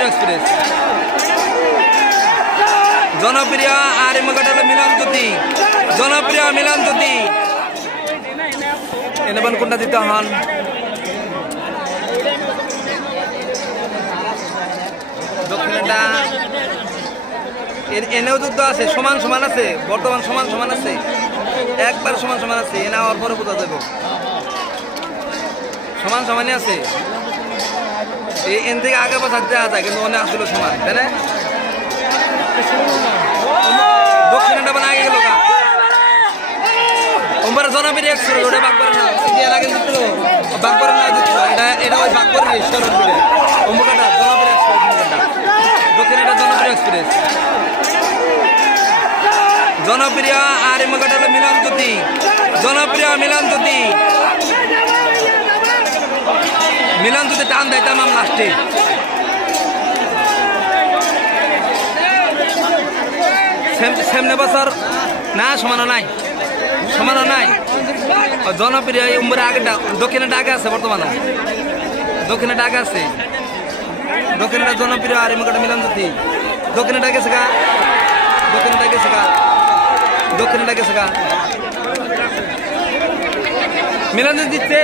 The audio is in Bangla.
জনপ্রিয় এক্সপ্রেস জনপ্রিয় আর এমকাটা মিলন জ্যোতি জনপ্রিয় মিলন জ্যোতি এনেবান কোনটা দিতে হন দক্ষিণটা এনেও যুদ্ধ আছে সমান সমান আছে বর্তমান সমান সমান আছে একবার সমান সমান আছে এনা হওয়ার পরে বোঝা যাবে সমান সমানই আছে এন থেকে আগে পাশে দেওয়া যায় কিন্তু অনেক আসলে সমান তাই না দক্ষিণটা মানে আগে গেল গা ওমবার জনপ্রিয় এক্সপ্রেস ওটা বাক করে না ইন্ডিয়া লাগে দিত বাক করে না দিত এটা ওই বাক করে শরণ করে ওমবাটা জনপ্রিয় এক্সপ্রেস দক্ষিণটা জনপ্রিয় এক্সপ্রেস জনপ্রিয় আর এমকাটা মিলন জ্যোতি জনপ্রিয় মিলন জ্যোতি মিলন জ্যোতি টান দেয় তাম লাস্টে সেমনে বছর না সমানো নাই জনপ্রিয় উম্বরে আগে দক্ষিণে ডাকে আছে বর্তমানে দক্ষিণে ডাকে আছে দক্ষিণটা জনপ্রিয় আর এমকাটা মিলন জ্যোতি দক্ষিণে ডাকে গা দক্ষিণে ডাকে গা মিলন জ্যোতি দিচ্ছে